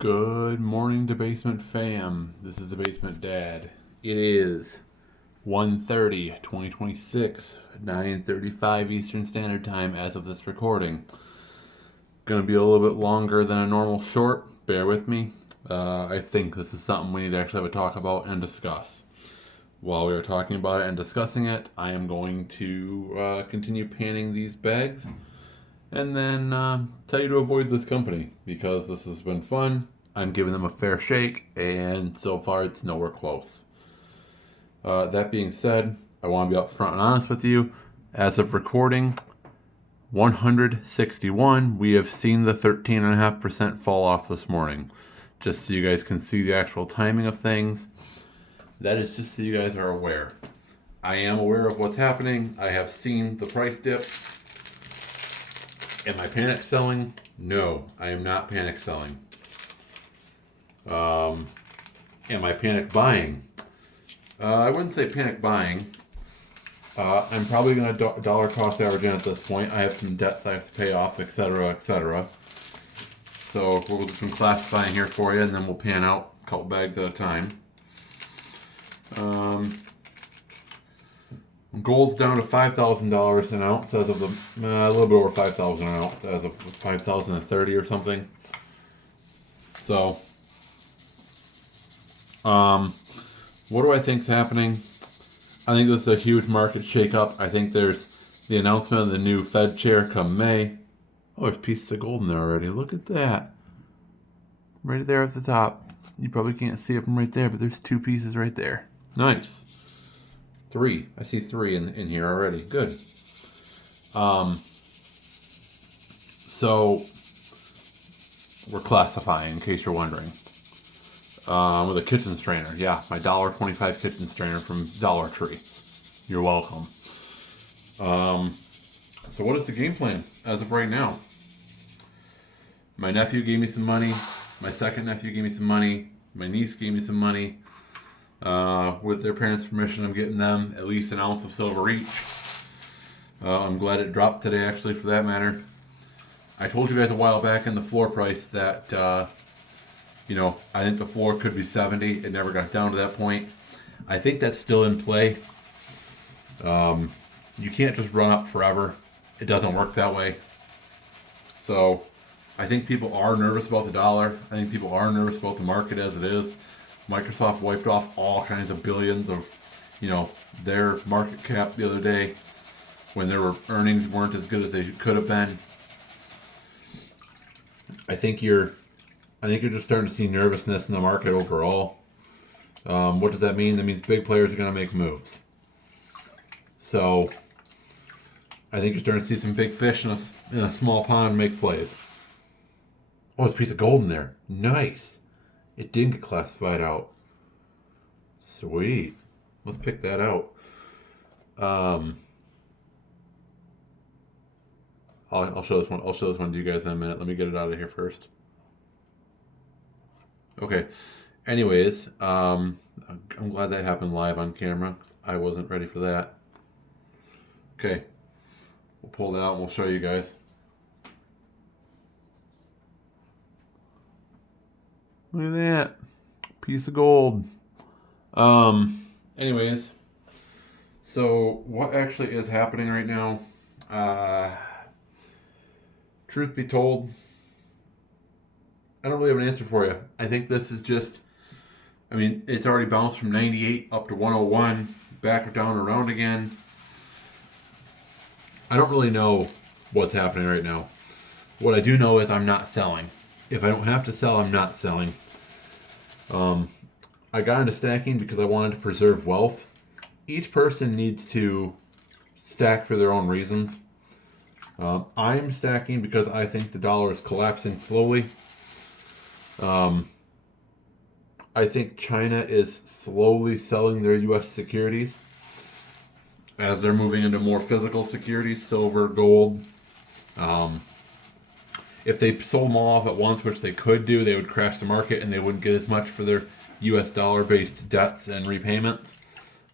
Good morning, Debasement fam. This is Debasement Dad. It is 1:30, 2026, 9:35 Eastern Standard Time as of this recording. Gonna be a little bit longer than a normal short. Bear with me. I think this is something we need to actually have a talk about and discuss. While we are talking about it and discussing it, I am going to continue panning these bags and then tell you to avoid this company because this has been fun. I'm giving them a fair shake, and so far it's nowhere close. That being said, I want to be upfront and honest with you. As of recording, 161, we have seen the 13.5% fall off this morning. Just so you guys can see the actual timing of things. That is just so you guys are aware. I am aware of what's happening. I have seen the price dip. Am I panic selling? No, I am not panic selling. Am I panic buying? I wouldn't say panic buying. I'm probably going to dollar cost average in at this point. I have some debts I have to pay off, etc., etc. So we'll do some classifying here for you, and then we'll pan out a couple bags at a time. Gold's down to $5,000 an ounce as of a little bit over 5,000 an ounce as of 5,030 or something. So, what do I think's happening? I think this is a huge market shakeup. I think there's the announcement of the new Fed chair come May. Oh, there's pieces of gold in there already. Look at that. Right there at the top. You probably can't see it from right there, but there's two pieces right there. Nice. Three. I see three in here already. Good. So we're classifying, in case you're wondering. With a kitchen strainer. Yeah, my $1.25 kitchen strainer from Dollar Tree. You're welcome. So what is the game plan as of right now? My nephew gave me some money. My second nephew gave me some money. My niece gave me some money. With their parents' permission, I'm getting them at least an ounce of silver each. I'm glad it dropped today, actually, for that matter. I told you guys a while back in the floor price that, I think the floor could be 70. It never got down to that point. I think that's still in play. You can't just run up forever. It doesn't work that way. So I think people are nervous about the dollar. I think people are nervous about the market as it is. Microsoft wiped off all kinds of billions of, their market cap the other day when their earnings weren't as good as they could have been. I think you're just starting to see nervousness in the market overall. What does that mean? That means big players are going to make moves. So I think you're starting to see some big fish in a small pond make plays. Oh, there's a piece of gold in there. Nice. It didn't get classified out. Sweet. Let's pick that out. I'll show this one. I'll show this one to you guys in a minute. Let me get it out of here first. Okay. Anyways, I'm glad that happened live on camera. I wasn't ready for that. Okay. We'll pull that out and we'll show you guys. Look at that. Piece of gold. Anyways. So what actually is happening right now? Truth be told, I don't really have an answer for you. I think this is just, it's already bounced from 98 up to 101, back down around again. I don't really know what's happening right now. What I do know is I'm not selling. If I don't have to sell, I'm not selling. I got into stacking because I wanted to preserve wealth. Each person needs to stack for their own reasons. I'm stacking because I think the dollar is collapsing slowly. I think China is slowly selling their U.S. securities as they're moving into more physical securities, silver, gold. If they sold them all off at once, which they could do, they would crash the market and they wouldn't get as much for their U.S. dollar-based debts and repayments.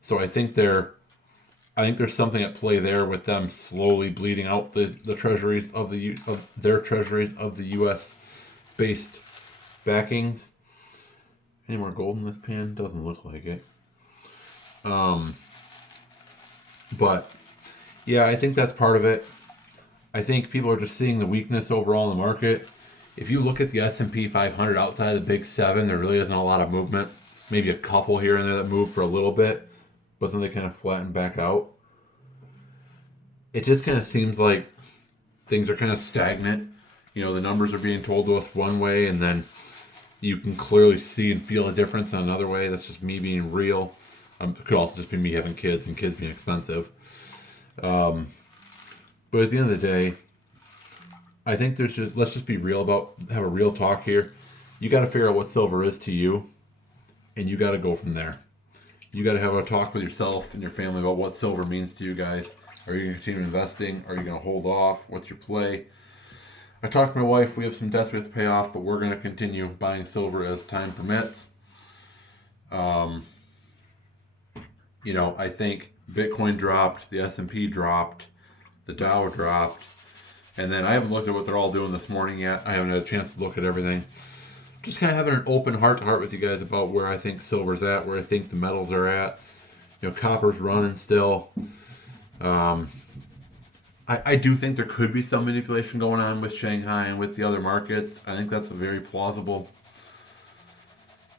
So I think there's something at play there with them slowly bleeding out the treasuries of their treasuries of the U.S. based backings. Any more gold in this pan? Doesn't look like it. But yeah, I think that's part of it. I think people are just seeing the weakness overall in the market. If you look at the S&P 500 outside of the big seven, there really isn't a lot of movement. Maybe a couple here and there that move for a little bit, but then they kind of flatten back out. It just kind of seems like things are kind of stagnant. You know, the numbers are being told to us one way, and then you can clearly see and feel a difference in another way. That's just me being real. It could also just be me having kids and kids being expensive. But at the end of the day, I think let's just be real have a real talk here. You got to figure out what silver is to you, and you got to go from there. You got to have a talk with yourself and your family about what silver means to you guys. Are you going to continue investing? Are you going to hold off? What's your play? I talked to my wife. We have some debts we have to pay off, but we're going to continue buying silver as time permits. You know, I think Bitcoin dropped, the S&P dropped, the Dow dropped, and then I haven't looked at what they're all doing this morning yet. I haven't had a chance to look at everything. Just kind of having an open heart-to-heart with you guys about where I think silver's at, where I think the metals are at. You know, copper's running still. I do think there could be some manipulation going on with Shanghai and with the other markets. I think that's very plausible.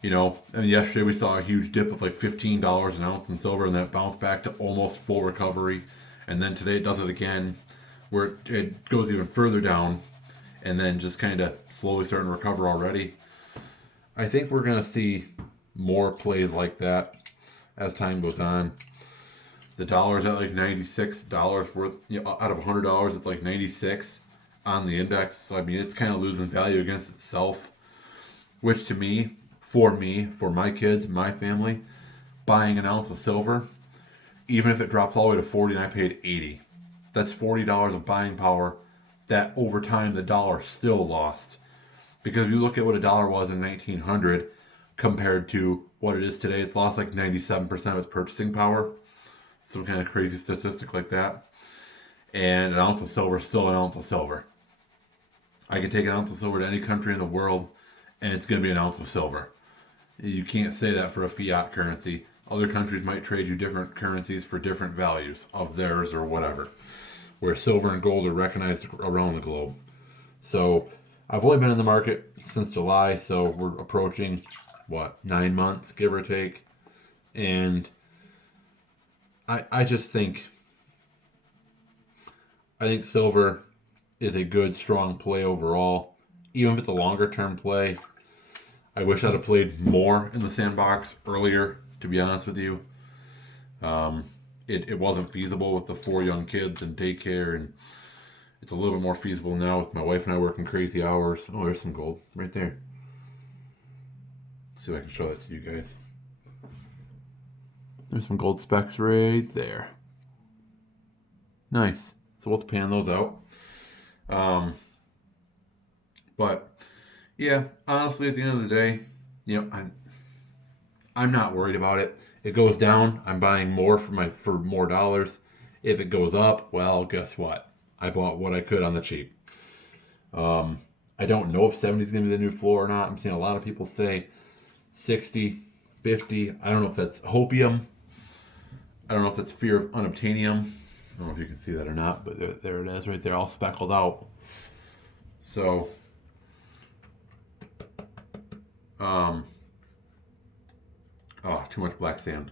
You know, I mean, yesterday we saw a huge dip of like $15 an ounce in silver, and then it bounced back to almost full recovery. And then today it does it again, where it goes even further down, and then just kind of slowly starting to recover already. I think we're going to see more plays like that as time goes on. The dollar's at like $96 worth, you know, out of $100, it's like 96 on the index. So, I mean, it's kind of losing value against itself, which to me, for my kids, my family, buying an ounce of silver, even if it drops all the way to 40 and I paid 80, that's $40 of buying power that over time the dollar still lost. Because if you look at what a dollar was in 1900 compared to what it is today, it's lost like 97% of its purchasing power. Some kind of crazy statistic like that. And an ounce of silver is still an ounce of silver. I can take an ounce of silver to any country in the world, and it's going to be an ounce of silver. You can't say that for a fiat currency. Other countries might trade you different currencies for different values of theirs or whatever, where silver and gold are recognized around the globe. So I've only been in the market since July, so we're approaching, 9 months, give or take. And I just think silver is a good, strong play overall. Even if it's a longer term play, I wish I'd have played more in the sandbox earlier, to be honest with you. It wasn't feasible with the 4 young kids and daycare, and it's a little bit more feasible now with my wife and I working crazy hours. Oh, there's some gold right there. Let's see if I can show that to you guys. There's some gold specks right there. Nice. So let's pan those out. But yeah, honestly, at the end of the day, you know, I'm not worried about it. It goes down, I'm buying more for more dollars. If it goes up, well, guess what? I bought what I could on the cheap. I don't know if 70 is going to be the new floor or not. I'm seeing a lot of people say 60, 50. I don't know if that's hopium. I don't know if that's fear of unobtainium. I don't know if you can see that or not, but there it is right there, all speckled out. So, too much black sand.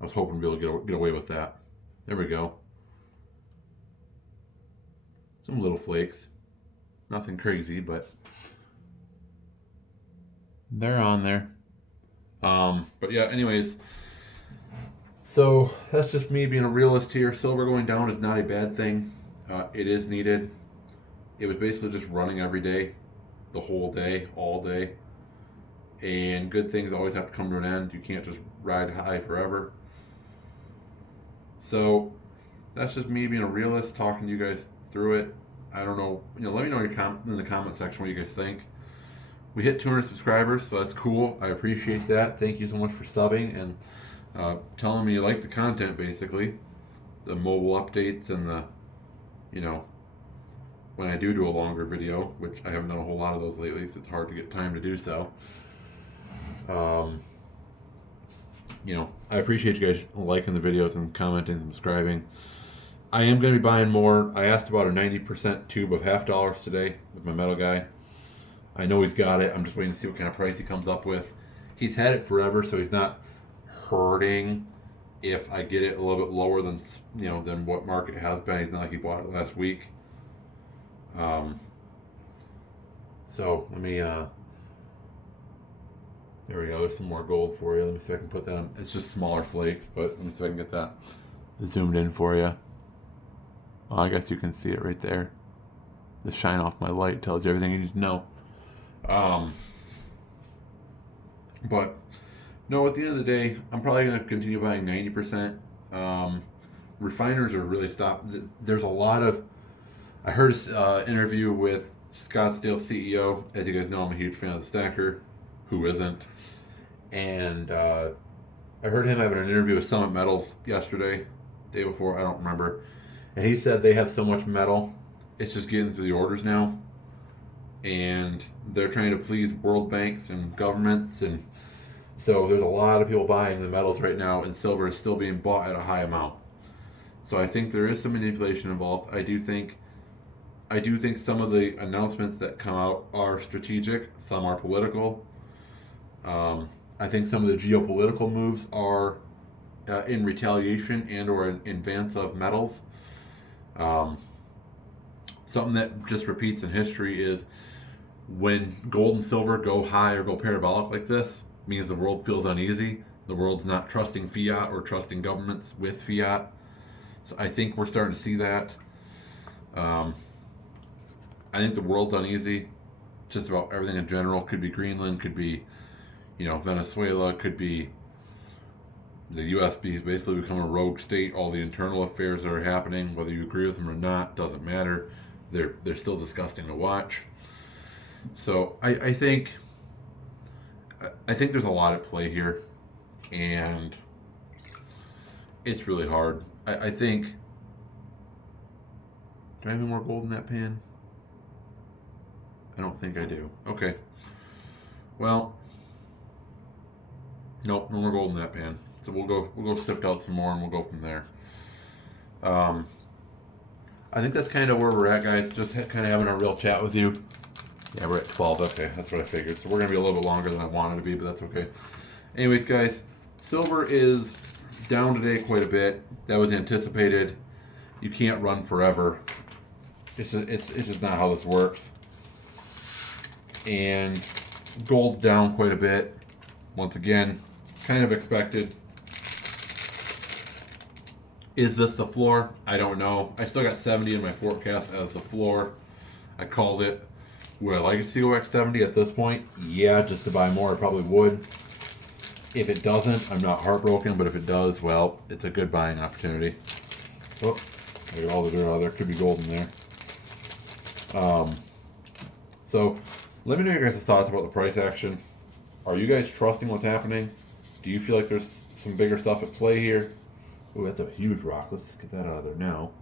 I was hoping to be able to get away with that. There we go. Some little flakes. Nothing crazy, but they're on there. But yeah, anyways. So that's just me being a realist here. Silver going down is not a bad thing. It is needed. It was basically just running every day, the whole day, all day. And good things always have to come to an end. You can't just ride high forever. So that's just me being a realist, talking to you guys through it. I don't know. Let me know in the comment section what you guys think. We hit 200 subscribers, so that's cool. I appreciate that. Thank you so much for subbing and telling me you like the content, basically. The mobile updates and the, when I do a longer video, which I haven't done a whole lot of those lately, so it's hard to get time to do so. I appreciate you guys liking the videos and commenting and subscribing. I am going to be buying more. I asked about a 90% tube of $50 today with my metal guy. I know he's got it. I'm just waiting to see what kind of price he comes up with. He's had it forever, so he's not hurting if I get it a little bit lower than than what market has been. He's not like he bought it last week. So let me there we go. There's some more gold for you. Let me see if I can put that on. It's just smaller flakes, but let me see if I can get that zoomed in for you. Well, I guess you can see it right there. The shine off my light tells you everything you need to know. But no, at the end of the day, I'm probably going to continue buying 90%. Refiners are really stopped. There's a lot of. I heard an interview with Scottsdale CEO. As you guys know, I'm a huge fan of the Stacker. Who isn't? And I heard him having an interview with Summit Metals yesterday, day before, I don't remember. And he said they have so much metal, it's just getting through the orders now. And they're trying to please world banks and governments. And so there's a lot of people buying the metals right now, and silver is still being bought at a high amount. So I think there is some manipulation involved. I do think some of the announcements that come out are strategic, some are political. I think some of the geopolitical moves are in retaliation and or in advance of metals. Something that just repeats in history is when gold and silver go high or go parabolic like this, means the world feels uneasy. The world's not trusting fiat or trusting governments with fiat. So I think we're starting to see that. I think the world's uneasy. Just about everything in general. Could be Greenland, could be Venezuela, could be the U.S. basically become a rogue state. All the internal affairs that are happening, whether you agree with them or not, doesn't matter. They're still disgusting to watch. So I think there's a lot at play here, and it's really hard. I think. Do I have any more gold in that pan? I don't think I do. Okay. Well. Nope, no more gold in that pan. So we'll go sift out some more and we'll go from there. I think that's kind of where we're at, guys. Just kind of having a real chat with you. Yeah, we're at 12. Okay, that's what I figured. So we're going to be a little bit longer than I wanted to be, but that's okay. Anyways, guys, silver is down today quite a bit. That was anticipated. You can't run forever. It's just not how this works. And gold's down quite a bit. Once again, kind of expected. Is this the floor? I don't know. I still got 70 in my forecast as the floor. I called it. Would I like to see go back 70 at this point? Yeah, just to buy more, I probably would. If it doesn't, I'm not heartbroken, but if it does, well, it's a good buying opportunity. Oh, I got all the dirt out there. Could be gold in there. So, let me know your guys' thoughts about the price action. Are you guys trusting what's happening? Do you feel like there's some bigger stuff at play here? Oh, that's a huge rock. Let's get that out of there now.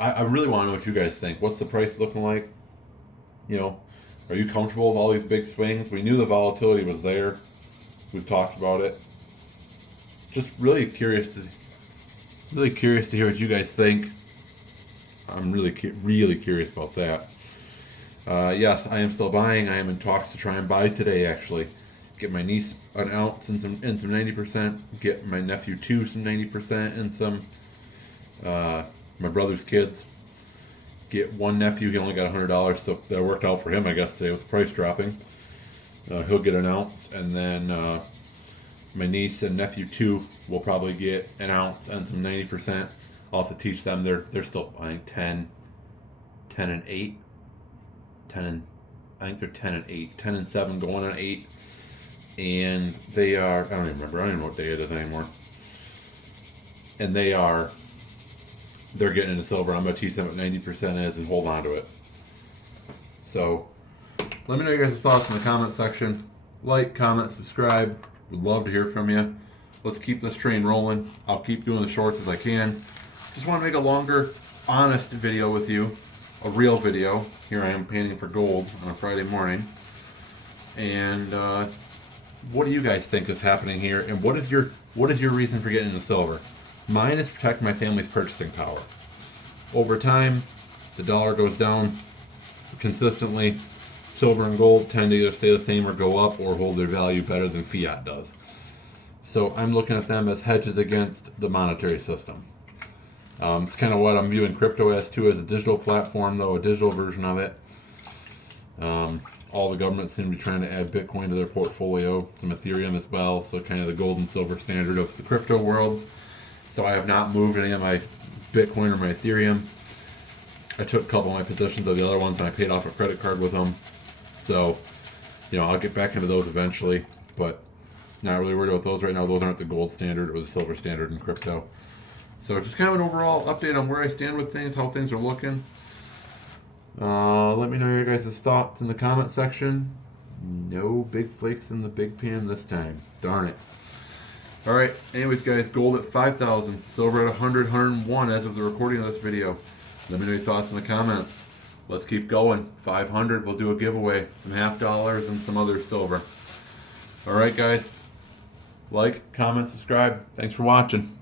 I really want to know what you guys think. What's the price looking like? Are you comfortable with all these big swings? We knew the volatility was there. We've talked about it. Just really curious to hear what you guys think. I'm really curious about that. Yes, I am still buying. I am in talks to try and buy today, actually. Get my niece an ounce and some 90%. Get my nephew 2 some 90% and some my brother's kids. Get one nephew, he only got $100, so that worked out for him, I guess, today with the price dropping. He'll get an ounce, and then my niece and nephew 2 will probably get an ounce and some 90%. I'll have to teach them. They're still buying 10 and 8. I think they're 10 and 8. 10 and 7 going on 8. And they are, I don't even remember. I don't even know what day it is anymore. And they're getting into silver. I'm going to teach them what 90% is and hold on to it. So, let me know your guys' thoughts in the comment section. Like, comment, subscribe. Would love to hear from you. Let's keep this train rolling. I'll keep doing the shorts as I can. just want to make a longer, honest video with you, a real video. Here I am painting for gold on a Friday morning. And what do you guys think is happening here? And what is your reason for getting into silver? Mine is protect my family's purchasing power. Over time, the dollar goes down consistently. Silver and gold tend to either stay the same or go up or hold their value better than fiat does. So I'm looking at them as hedges against the monetary system. It's kind of what I'm viewing crypto as too, as a digital platform, though a digital version of it. All the governments seem to be trying to add Bitcoin to their portfolio, some Ethereum as well, so kind of the gold and silver standard of the crypto world. So I have not moved any of my Bitcoin or my Ethereum. I took a couple of my positions of the other ones and I paid off a credit card with them. So, I'll get back into those eventually, but not really worried about those right now. Those aren't the gold standard or the silver standard in crypto. So just kind of an overall update on where I stand with things, how things are looking. Let me know your guys' thoughts in the comment section. No big flakes in the big pan this time. Darn it. Alright, anyways guys, gold at 5,000, silver at 100, 101 as of the recording of this video. Let me know your thoughts in the comments. Let's keep going. 500, we'll do a giveaway. Some $50 and some other silver. Alright guys, like, comment, subscribe. Thanks for watching.